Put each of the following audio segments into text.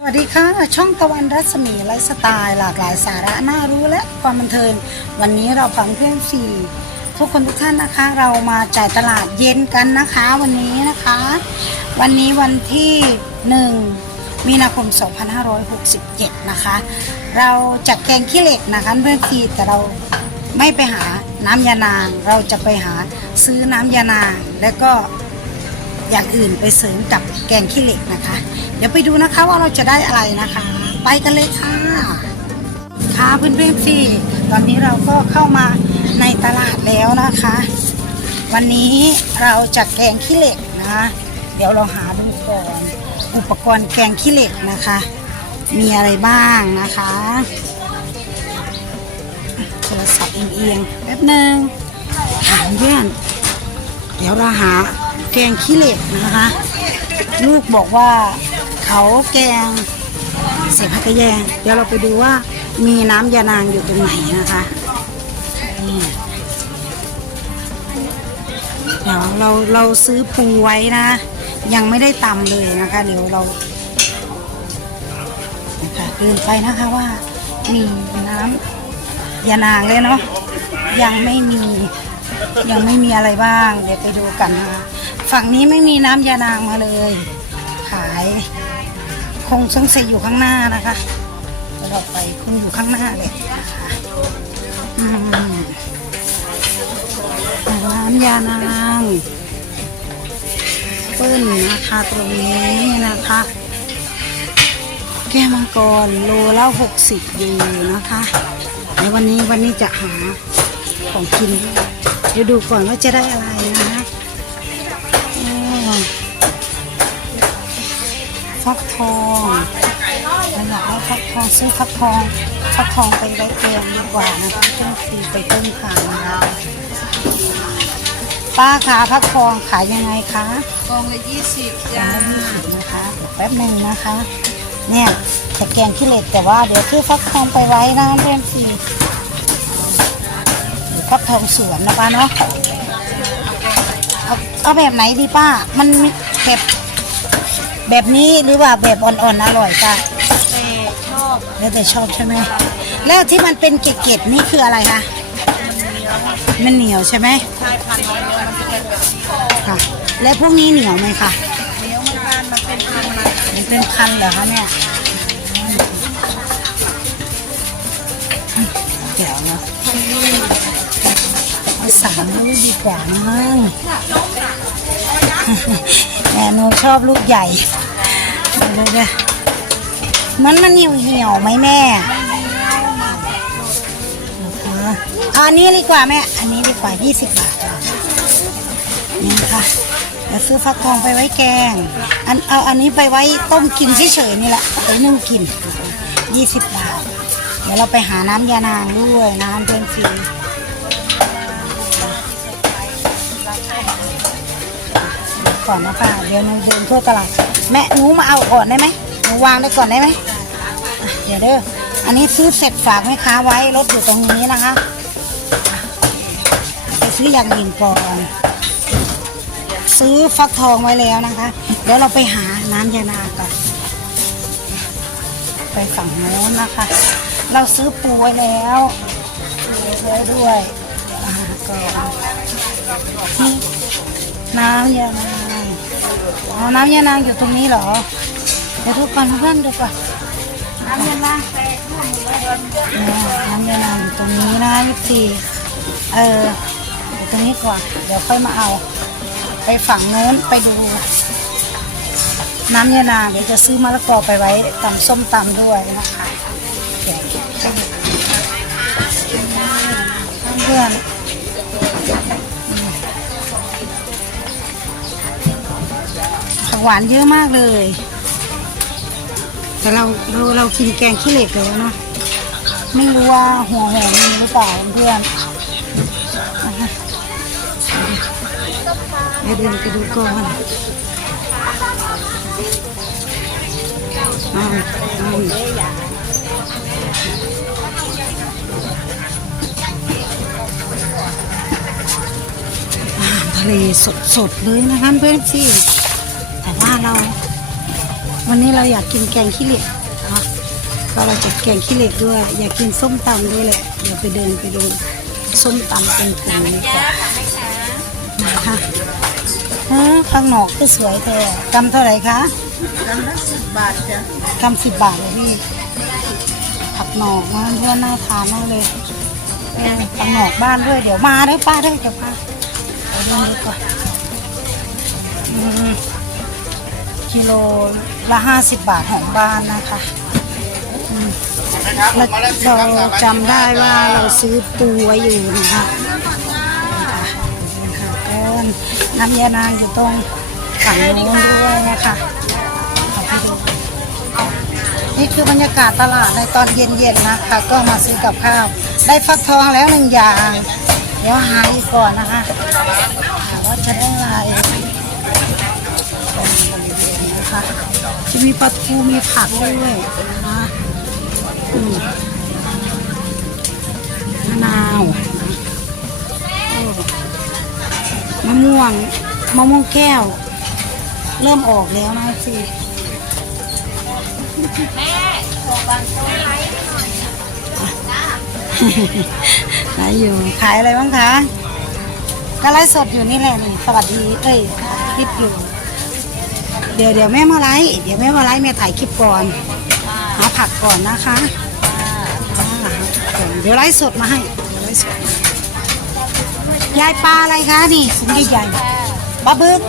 สวัสดีค่ะ ช่องตะวันรัศมีไลฟ์สไตล์หลากหลายสาระน่ารู้และความบันเทิงวันนี้เราพาเพื่อนสี่ทุกคนทุกท่านนะคะ เรามาจ่ายตลาดเย็นกันนะคะ วันนี้นะคะ วันนี้วันที่1มีนาคม 2567 นะคะ เราจัดแกงขี้เหล็กนะคะเพื่อนสี่แต่เราไม่ไปหาน้ำยานาง เราจะไปหาซื้อน้ำยานางแล้วก็ อย่างอื่นไปเสริมกับแกงขี้เหล็กนะคะ เดี๋ยวไปดูนะคะว่าเราจะได้อะไรนะคะ ไปกันเลยค่ะ ค่ะเพื่อนๆสิตอนนี้เราก็เข้ามาในตลาดแล้วนะคะ วันนี้เราจะแกงขี้เหล็กนะคะเดี๋ยวเราหาดูก่อนอุปกรณ์แกงขี้เหล็กนะคะ มีอะไรบ้างนะคะโทรศัพท์เอียงๆแป๊บหนึ่งถามเพื่อน เดี๋ยวเราหาแกงขี้เหล็กนะคะ ลูกบอกว่าเขาแกงเสียพักกะแยง เดี๋ยวเราไปดูว่ามีน้ำยานางอยู่ตรงไหนนะคะเดี๋ยวเราเราซื้อปูไว้นะ ยังไม่ได้ตำเลยนะคะ เดี๋ยวเรานะคะเดินไปนะคะว่ามีน้ำยานางเลยเนาะยังไม่มี ยังไม่มีอะไรบ้าง เดี๋ยวไปดูกันนะคะฝั่งนี้ไม่มีน้ำยานางมาเลย ขาย คงสงสัยอยู่ข้างหน้านะคะเราไปคงอยู่ข้างหน้าเลยนะคะน้ำยานางเปิ้ลนะคะตรงนี้นะคะ แก้มังกรโลละหกสิบอยู่นะคะในวันนี้วันนี้จะหา ของกิน เดี๋ยวดูก่อนว่าจะได้อะไรนะอ้อฟักทองเราอยากได้ฟักทองซื้อฟักทองฟักทองไปไว้เกงดีกว่านะคะเพื่อฟีไปต้มขายนะคะป้าคะฟักทองขายยังไงคะกองละยี่สิบกล่จ้าองละยี่สิบนะคะ แป๊บหนึ่งนะคะ เนี่ยจะแกงขี้เหล็กแต่ว่าเดี๋ยวซื้อฟักทองไปไว้นะเพื่อนฟี ฟักทองสวนนะป้าเนาะเอาเอาแบบไหนดีป้า มันแบบแบบนี้หรือว่าแบบอ่อนๆอร่อยป้าแต่ชอบแล้วแต่ชอบใช่ไหมแล้วที่มันเป็นเกล็ดๆนี่คืออะไรคะมันเหนียวใช่ไหมใชายพันน้อยเนื้อมันเป็นแบบค่ะ และพวกนี้เหนียวไหมคะเนื้อมันการมันเป็นพันธุ์มันมันเป็นพันเหรอคะเนี่ย ดีกว่ามั้งแม่หนูชอบลูกใหญ่เลยเดี๋ยวมันมันเหี่ยวเหี่ยวไหมแม่เอาอันนี้ดีกว่าแม่ อันนี้ดีกว่า 20 บาท นี่ค่ะ เดี๋ยวซื้อฟักทองไปไว้แกง อันเอาอันนี้ไปไว้ต้มกินเฉยๆนี่แหละไปนึ่งกิน 20 บาท เดี๋ยวเราไปหาน้ำยานางด้วยน้ำเพื่อนฟรี ก่อนนะคะเดี๋ยวหนูเดินทั่วตลาด แม่หนูมาเอาก่อนได้ไหมหนูวางได้ก่อนได้ไหมอะเดี๋ยวเด้ออันนี้ซื้อเสร็จฝากแม่ค้าไว้รถอยู่ตรงนี้นะคะไปซื้ออย่างอื่นก่อนซื้อฟักทองไว้แล้วนะคะ เดี๋ยวเราไปหาน้ำยานาก่อนไปฝั่งโน้นนะคะ เราซื้อปูไว้แล้วปูไว้ด้วยอ่าก่อน น้ำยานางอ๋อน้ำยานางอยู่ตรงนี้เหรอ เดี๋ยวดูก่อนนะเพื่อนดูก่อนน้ำยานางแตกร่วงหมดเลยเนี่ยน้ำยานางอยู่ตรงนี้นะยี่สี่เอออยู่ตรงนี้ก่อนเดี๋ยวค่อยมาเอา ไปฝั่งโน้นไปดู น้ำยานางเดี๋ยวจะซื้อมะละกอไปไว้ตำส้มตำด้วยนะคะเดี๋ยวเพื่อน ผักหวานเยอะมากเลย แต่เราเราเรากินแกงขี้เหล็กเลยเนาะไม่รู้ว่าหัวหอมมีหรือเปล่าเพื่อนเดี๋ยวเดินไปดูก่อนอาเอาอาหารทะเลสดๆเลยนะคะเพื่อนพี่ เรา วันนี้เราอยากกินแกงขี้เหล็กเนาะก็เราจะแกงขี้เหล็กด้วย อยากกินส้มตำด้วยแหละเดี๋ยวไปเดินไปดูส้มตำเป็นถุงดีกว่านะคะฮะข้างนอกก็สวยแต่กำเท่าไหร่คะกำละสิบบาทจ้ะกำสิบบาทเลยพี่ผักหนอกมาเพื่อนน่าทานมากเลยเออผักหนอกบ้านด้วยเดี๋ยวมาเด้อป้าเด้อเดี๋ยวป้าเดี๋ยวเดินดีกว่าอืม กิโลละห้าสิบบาทของบ้านนะคะเราจำได้ว่าเราซื้อปูไว้อยู่นะคะนะคะต้นน้ำยานางอยู่ตรงฝั่งโน้นด้วยนะคะขอบคุณนี่คือบรรยากาศตลาดในตอนเย็นๆนะคะ ก็มาซื้อกับข้าว ได้ฟักทองแล้วหนึ่งอย่าง เดี๋ยวหาอีกก่อนนะคะว่าจะได้อะไร นะคะ จะมีปลาทูมีผักด้วยนะคะอืมมะนาวโอ้มะม่วงมะม่วงแก้ว เริ่มออกแล้วนะสิขายอยู่ขายอะไรบ้างคะก็ไลฟ์สดอยู่นี่แหละนี่สวัสดีเอ้ยคลิปอยู่ เดี๋ยวเดี๋ยวแม่มาไลฟ์เดี๋ยวแม่มาไลฟ์แม่ถ่ายคลิปก่อนหาผักก่อนนะคะอ่าหาผักก่อนเดี๋ยวไลฟ์สดมาให้เดี๋ยวไลฟ์สดมายายปลาอะไรคะนี่สุนใหญ่ๆปลาบึก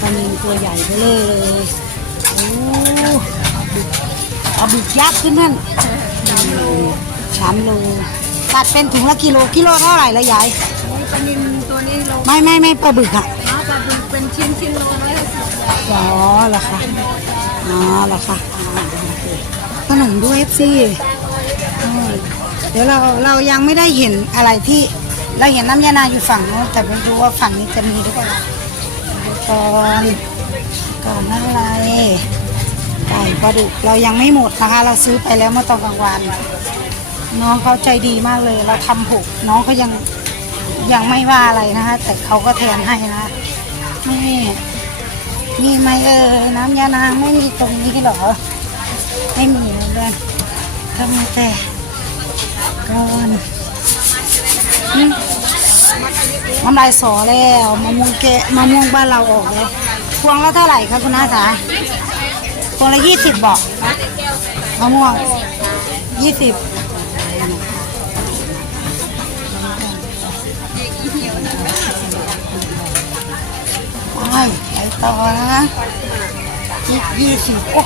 ปลานินตัวใหญ่ไปเลยโอ้ปลาบึกยักษ์ขึ้นนั่นสามโลตัดเป็นถุงละกิโลกิโลเท่าไหร่ละยาย ปลานินตัวนี้โลไม่ไม่ไม่ปลาบึกอะอ๋อปลาบึก เป็นชิ้นชิ้นโลร้อยห้าสิบอ๋อเหรอคะอ๋อเหรอคะอ่าขนมด้วยสิเดี๋ยวเราเรายังไม่ได้เห็นอะไรที่เราเห็นน้ำยานาอยู่ฝั่งโน้นแต่ไม่รู้ว่าฝั่งนี้จะมีหรือเปล่าดูก่อนก่อนอะไรไก่ปลาดุกเรายังไม่หมดนะคะ เราซื้อไปแล้วเมื่อตอนกลางวันน้องเขาใจดีมากเลย เราทำหกน้องเขายังยังไม่ว่าอะไรนะคะ แต่เขาก็แทนให้นะ นี่มีไหมเอ่ยน้ำยานางไม่มีตรงนี้หรอ ไม่มีเพื่อนก็มีแต่ก่อนมน้ำลายสอแล้วมะม่วงแกะมะม่วงบ้านเราออกแล้วพวงละเท่าไหร่ครับคุณน้าจ๋าพวงละยี่สิบบอกมะม่วงยี่สิบ ต่อนะยี่ยี่สิบโอ้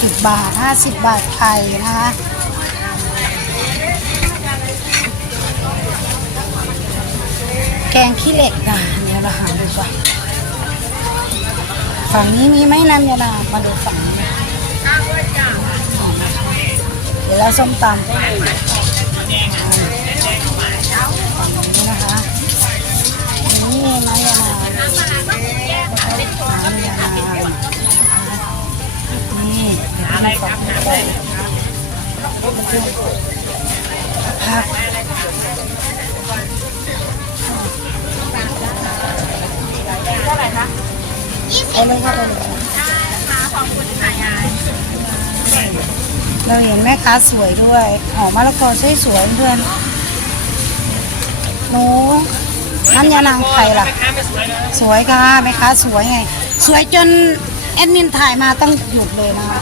สิบบาทห้าสิบบาทไข่นะคะแกงขี้เหล็กนะเดี๋ยวเราหาดูก่อนฝั่งนี้มีไหมน้ำยานามาดูฝั่งนี้เดี๋ยวเราส้มตำฝั่งนี้ นะคะนี่น้ำยานานี่อะไรครับครับเท่าไหร่คะเอาเลยค่ะเอาเลยเราเห็นแม่ค้าสวยด้วยหอมมะละกอสวยสวยๆเพื่อนหนู น้ำยานางไทยล่ะ สวยค่ะแม่ค้าสวยไง สวยจนแอดมินถ่ายมาต้องหยุดเลยนะคะ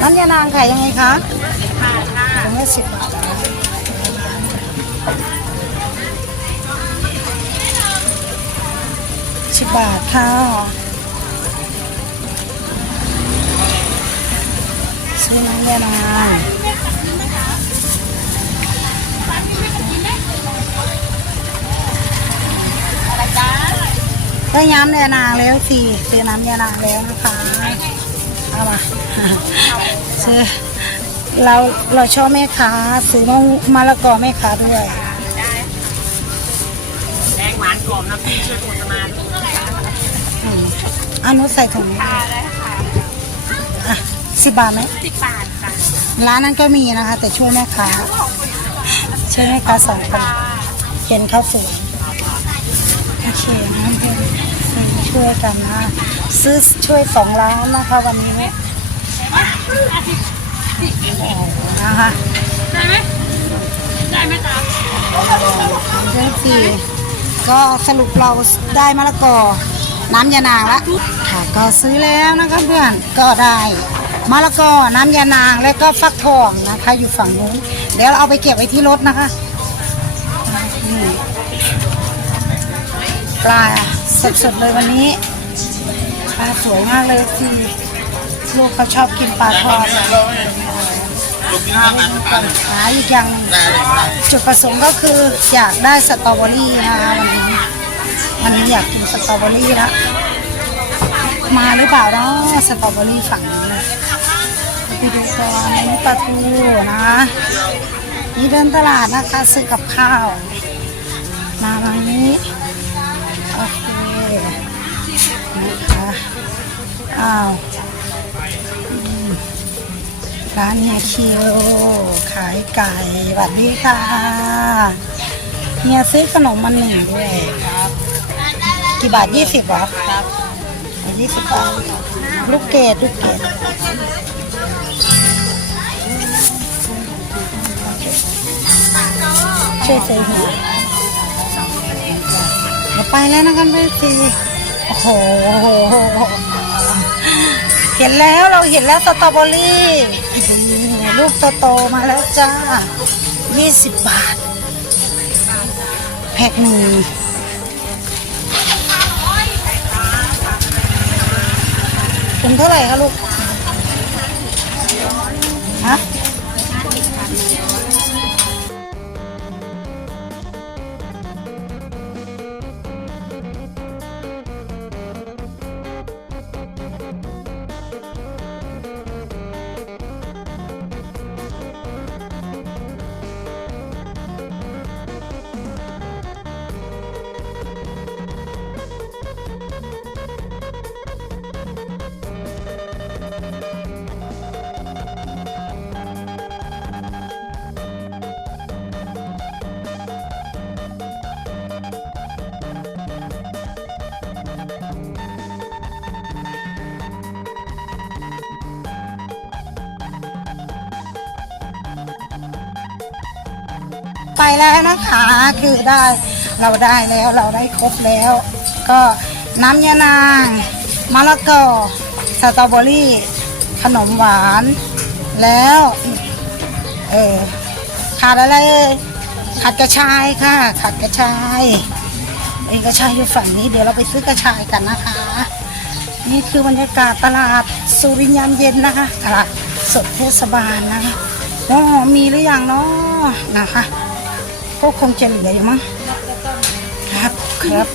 น้ำยานางไขายยังไงคะถุงละสิบบาทสิบบาทค่ะ ซื้อน้ำยานางก็ย้ำยานางแล้วสิซื้อน้ำยานางแล้วนะคะเอามาซื้อเราเราชอบแม่ค้าซื้อมะมะละกอแม่ค้าด้วยแดงหวานกรอบนะพี่ช่วยโฆษณาด้วยอืมอันนู้นใส่ถุงนี้อะ สิบบาทไหมสิบบาทค่ะ ร้านนั้นก็มีนะคะ แต่ช่วยแม่ค้าช่วยแม่ค้าสองคนค่ะเย็นข้าวสวยโอเคนะเพื่อนซื้อช่วยกันนะซื้อช่วยสองร้านนะคะวันนี้โอ้โหนะคะได้ไหมได้ไหมตาเรื่องสี่ก็สรุปเราได้มะละกอน้ำยานางละค่ะก็ซื้อแล้วนะคะเพื่อนก็ได้ มะละกอน้ำยานางและก็ฟักทองนะคะ อยู่ฝั่งนู้นเดี๋ยวเราเอาไปเก็บไว้ที่รถนะคะนี่ปลาสดๆเลยวันนี้ปลาสวยมากเลยทีลูกเขาชอบกินปลาทอดหาอีกอย่างหนึ่งจุดประสงค์ก็คืออยากได้สตรอเบอรี่นะคะวันนี้วันนี้อยากกินสตรอเบอรี่ละมาหรือเปล่าเนาะสตรอเบอรี่ฝั่งนี้ ไปดูก่อนอันนี้ปลาทูนะนี่เดินตลาดนะคะซื้อกับข้าว มาวันนี้โอเคนะคะอ้าวร้านเฮียคิวขายไก่สวัสดีค่ะเฮียซื้อขนมมาหนึ่งด้วยครับ กี่บาทยี่สิบหรอครับยี่สิบบาทลูกเกดลูกเกด ช่วยเฮียเดี๋ยวไปแล้วนะครับเพื่อนซีโอ้โหเห็นแล้วเราเห็นแล้วสตรอเบอรี่ลูกโตๆมาแล้วจ้า 20 บาท แพ็คหนึ่งถุงเท่าไหร่คะลูก ฮะ ไปแล้วนะคะ คือได้เราได้แล้วเราได้ครบแล้ว ก็น้ำยานางมะละกอสตรอเบอรี่ ขนมหวาน แล้วเออขาดอะไรขาดกระชายค่ะ ขาดกระชายไอ้กระชายอยู่ฝั่งนี้เดี๋ยวเราไปซื้อกระชายกันนะคะ นี่คือบรรยากาศตลาดสุรินยามเย็นนะคะตลาดสดเทศบาลนะคะอ๋อมีหรือยังเนาะนะคะ ก็คงจะเหลืออยู่มั้งครับครับ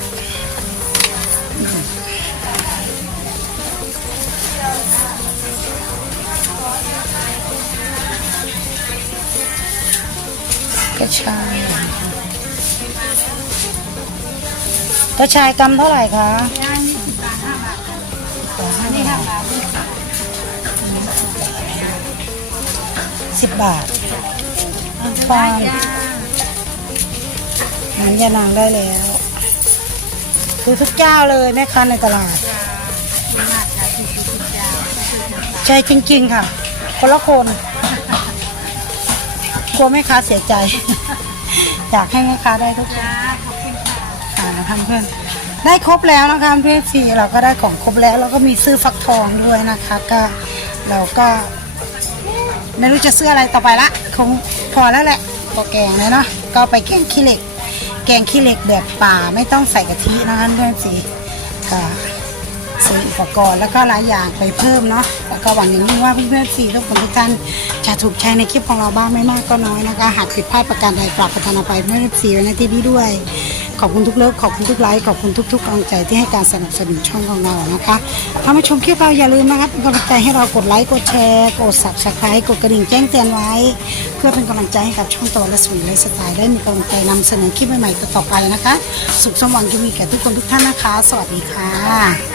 กระชายกระชายกำเท่าไหร่คะสิบบาทฟาง น้ำยานางได้แล้วคือทุกเจ้าเลยแม่ค้าในตลาด ใช่จริงๆค่ะ คนละคนกลัวแม่ค้าเสียใจ อยากให้แม่ค้าได้ทุกคนค่ะนะคะเพื่อนได้ครบแล้วนะคะเพื่อนสี่เราก็ได้ของครบแล้วแล้วก็มีซื้อฟักทองด้วยนะคะ ก็เราก็ไม่รู้จะซื้ออะไรต่อไปละ คงพอแล้วแหละพอแกงเลยเนาะก็ไปแกงขี้เหล็ก กงขี้เหล็กแบบป่าไม่ต้องใส่กะทินะคะเพื่อนสีก็ซื้ออุปกรณ์แล้วก็หลายอย่างไปเพิ่มเนาะแล้วก็หวังอย่างยิ่งว่าเพื่อนๆสีทุกคนทุกท่านจะถูกใช้ในคลิปของเราบ้างไม่มากก็น้อยนะคะ หากผิดพลาดประการใดกลับประทานอภัยเพื่อนๆสีไว้ในที่นี้ด้วย ขอบคุณทุกเลิฟขอบคุณทุกไลค์ขอบคุณทุกๆกำลังใจที่ให้การสนับสนุนช่องของเรานะคะถ้ามาชมคลิปเราอย่าลืมนะคะเป็นกำลังใจให้เรากดไลค์กดแชร์กด subscribe กดกระดิ่งแจ้งเตือนไว้ เพื่อเป็นกำลังใจให้กับช่องตัวและสุนไลฟ์สไตล์ได้มีกำลังใจนำเสนอคลิปใหม่ๆต่อไปนะคะ สุขสมหวังจะมีแก่ทุกคนทุกท่านนะคะ สวัสดีค่ะ